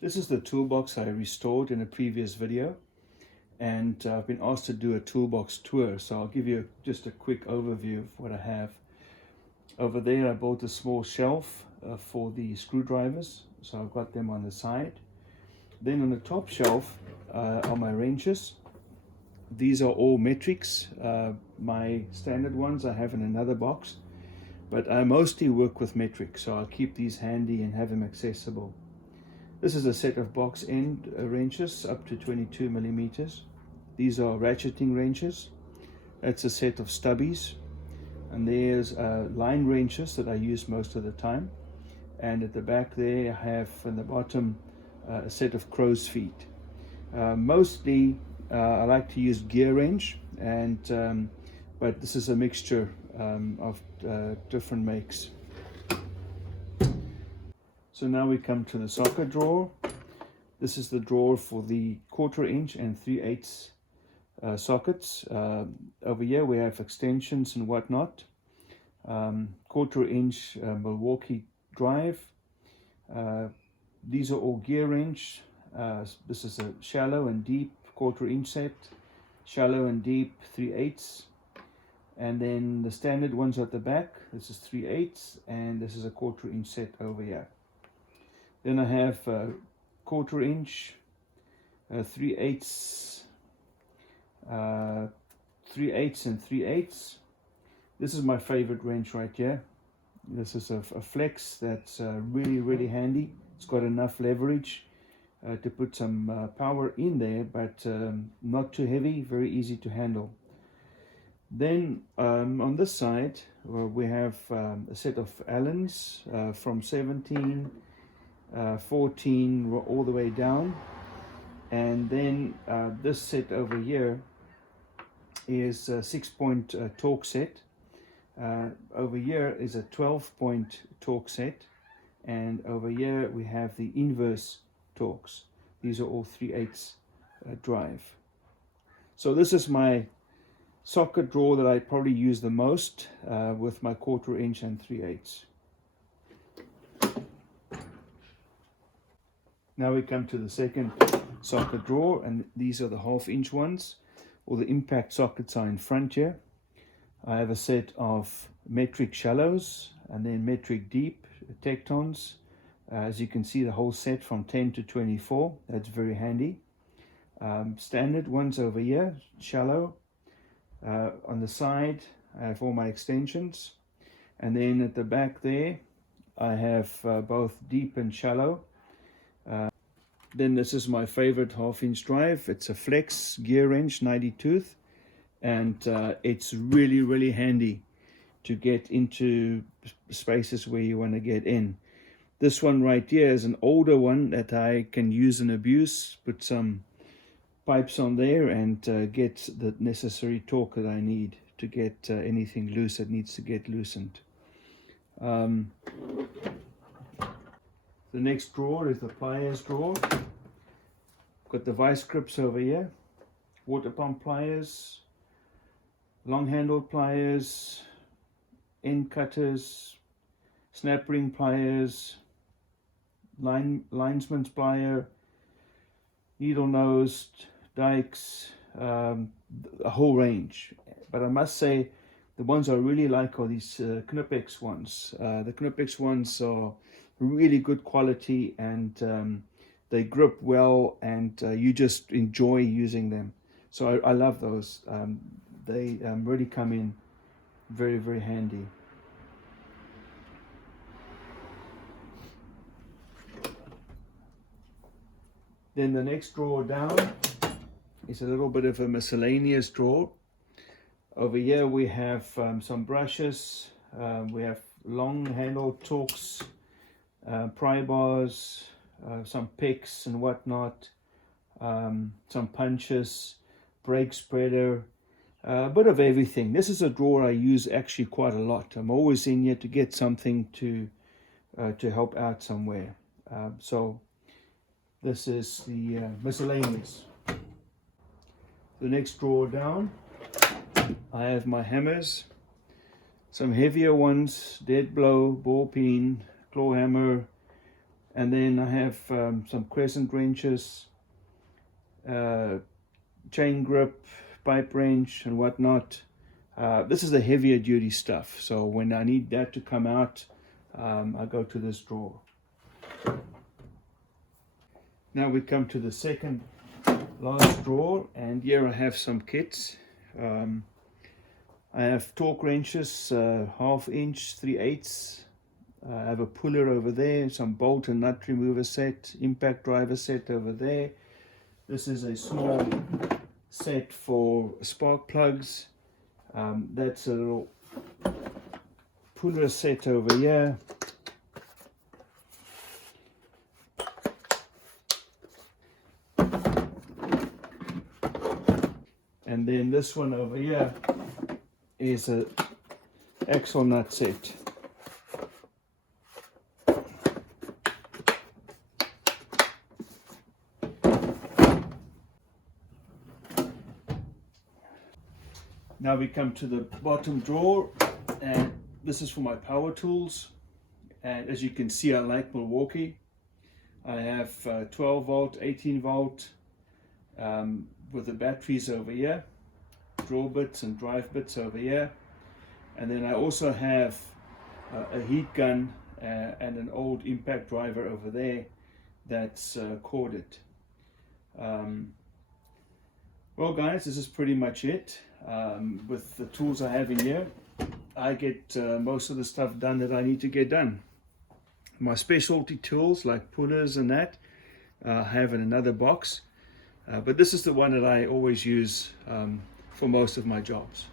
This is the toolbox I restored in a previous video, and I've been asked to do a toolbox tour, so I'll give you just a quick overview of what I have. Over there I bought a small shelf for the screwdrivers, so I've got them on the side. Then on the top shelf are my wrenches. These are all metrics. My standard ones I have in another box, but I mostly work with metric, so I'll keep these handy and have them accessible. This is a set of box end wrenches up to 22 millimeters. These are ratcheting wrenches. That's a set of stubbies. And there's line wrenches that I use most of the time. And at the back there I have on the bottom a set of crow's feet. Mostly I like to use gear wrench, but this is a mixture of different makes. So now we come to the socket drawer. This is the drawer for the 1/4 inch and 3/8 sockets. Over here we have extensions and whatnot. 1/4 inch Milwaukee drive. These are all gear wrench. This is a shallow and deep 1/4 inch set, shallow and deep 3/8. And then the standard ones at the back. This is 3/8, and this is a 1/4 inch set over here. Then I have 1/4 inch, 3/8, 3/8 and 3/8. This is my favorite wrench right here. This is a flex that's really handy. It's got enough leverage to put some power in there, but not too heavy, very easy to handle. Then on this side we have a set of Allens from 17, 14 all the way down, and then this set over here is a 6-point torque set. Over here is a 12-point torque set, and over here we have the inverse torques. These are all 3/8 drive. So this is my socket drawer that I probably use the most with my 1/4 inch and 3/8. Now we come to the second socket drawer, and these are the 1/2 inch ones. All the impact sockets are in front here. I have a set of metric shallows and then metric deep tectons. As you can see, the whole set from 10 to 24. That's very handy. Standard ones over here, shallow. On the side I have all my extensions, and then at the back there I have both deep and shallow. Then this is my favorite 1/2 inch drive. It's a flex gear wrench, 90 tooth, and it's really handy to get into spaces where you want to get in. This one right here is an older one that I can use and abuse. Put some pipes on there and get the necessary torque that I need to get anything loose that needs to get loosened. The next drawer is the Pliers Drawer. Got the vice grips over here, water pump pliers, long handled pliers, end cutters, snap ring pliers, linesman's plier, needle nosed, dikes, a whole range. But I must say the ones I really like are these Knipex ones. The Knipex ones are really good quality, and they grip well, and you just enjoy using them. So I love those. They really come in very handy. Then the next drawer down is a little bit of a miscellaneous drawer. Over here we have some brushes. We have long handled torques, pry bars, some picks and whatnot, some punches, brake spreader, a bit of everything. This is a drawer I use actually quite a lot. I'm always in here to get something to help out somewhere. So this is the miscellaneous. The next drawer down, I have my hammers, some heavier ones, dead blow, ball peen, claw hammer, And then I have some crescent wrenches, chain grip, pipe wrench and whatnot. This is the heavier duty stuff, so when I need that to come out, I go to this drawer. Now we come to the second last drawer, and here I have some kits. I have torque wrenches, 1/2 inch, 3/8. I have a puller over there, some bolt and nut remover set, impact driver set over there. This is a small set for spark plugs. That's a little puller set over here. And then this one over here is a axle nut set. Now we come to the bottom drawer, and this is for my power tools. And as you can see, I like Milwaukee. I have 12 volt, 18 volt with the batteries over here, draw bits and drive bits over here. And then I also have a heat gun and an old impact driver over there that's corded. Well guys, this is pretty much it. With the tools I have in here, I get most of the stuff done that I need to get done. My specialty tools like pullers and that I have in another box, but this is the one that I always use for most of my jobs.